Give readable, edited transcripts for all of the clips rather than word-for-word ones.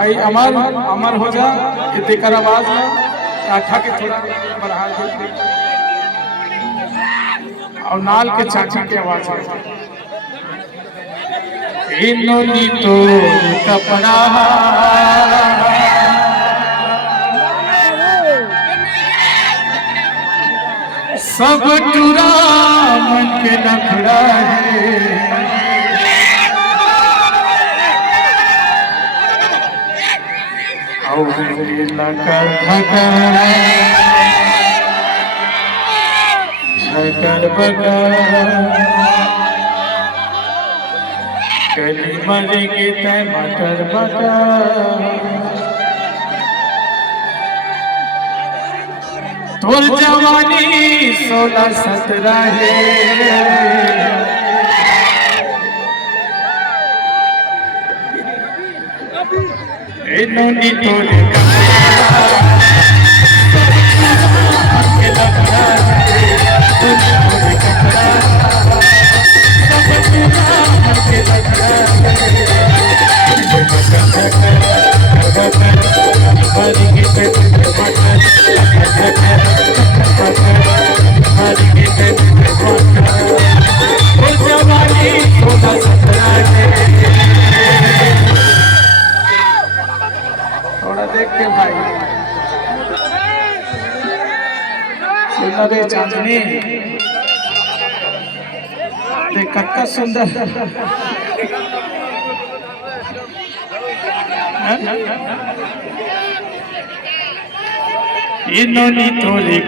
भाई अमर अमर हो जा ये देकर आवाज काठा के थोड़ा बढ़ा दे और नाल के चाची की आवाज है इन्होंने तो कपड़ा सब टूरा मन के नखड़ा है और लकर झकर बकर कली मरेगी तय मटर बटर तोर जवानी 16-17 है इन्होंने तोरे थोड़ा देख के भाई सुंदर चांदनी देख कितना सुंदर इन्होंने तोरे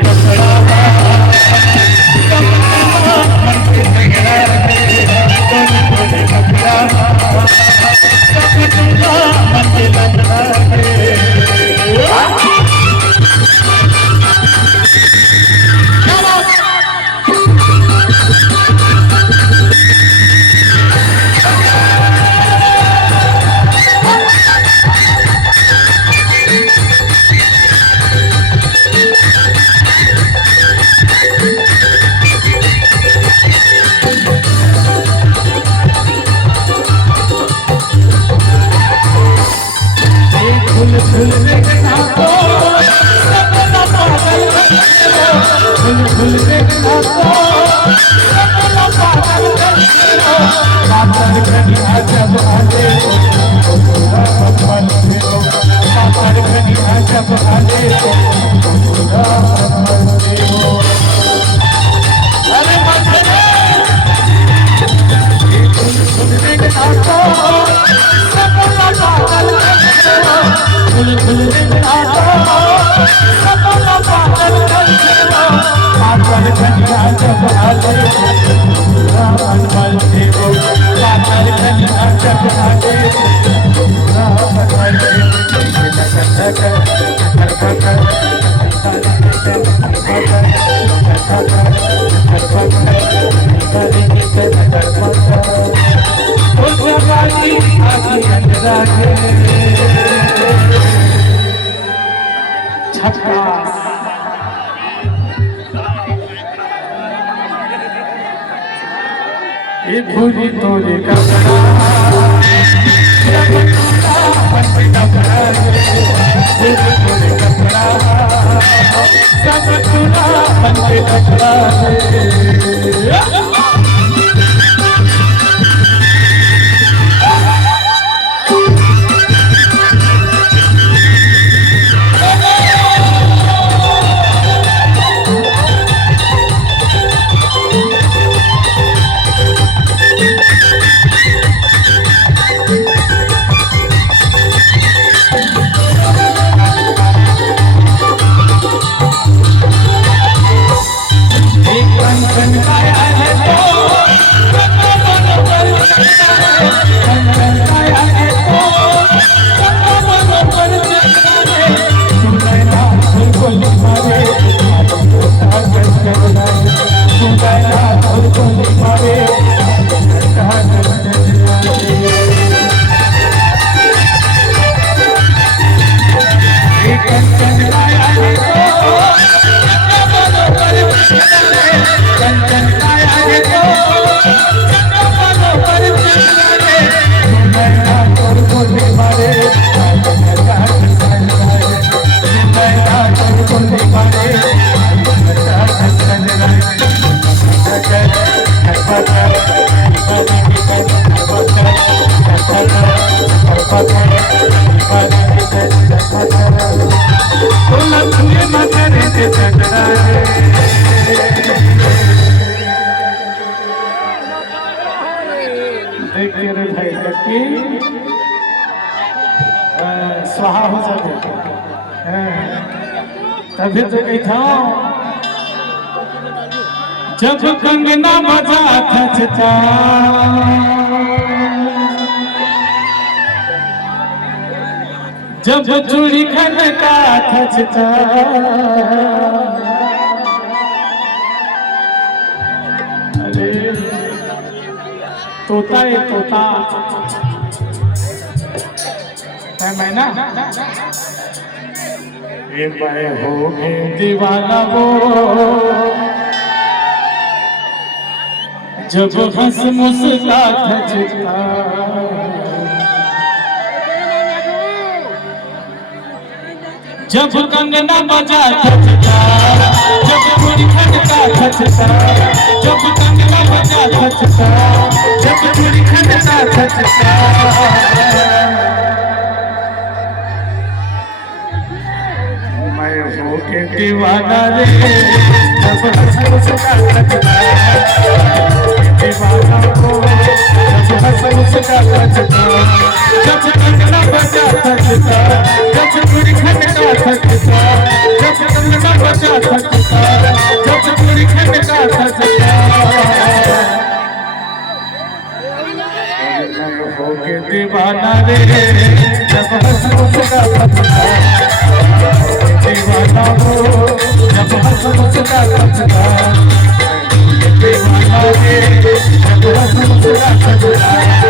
कपड़ा ये भूरी तोरे कपड़ा सब टूरा मन के नखड़ा देख के रे भाई लड़की स्वाहा हो जाते तभी तो कही था जब कंगना बजा खचता जब चूड़ी खनका खचता अरे तोता है तोता है मैना ये मैं हो गए दीवाना वो जब हंस मुस्का खचता जब कंगना बजा खचता जब चूड़ी खनका खचता जब कंगना बजा खचता जब चूड़ी खनका खचता मैं हो के दीवाना रे जब हंस मुस्का खचता दीवाना को जब हंस मुस्का खचता जब कंगना बजा खचता जब चूड़ी खनका खचता जब कंगना बजा खचता जब चूड़ी खनका खचता हो के दीवाना रे जब हंस मुस्का खचता दीवाना हो जब हंस मुस्का खचता दीवाना रे जब हंस मुस्का खचता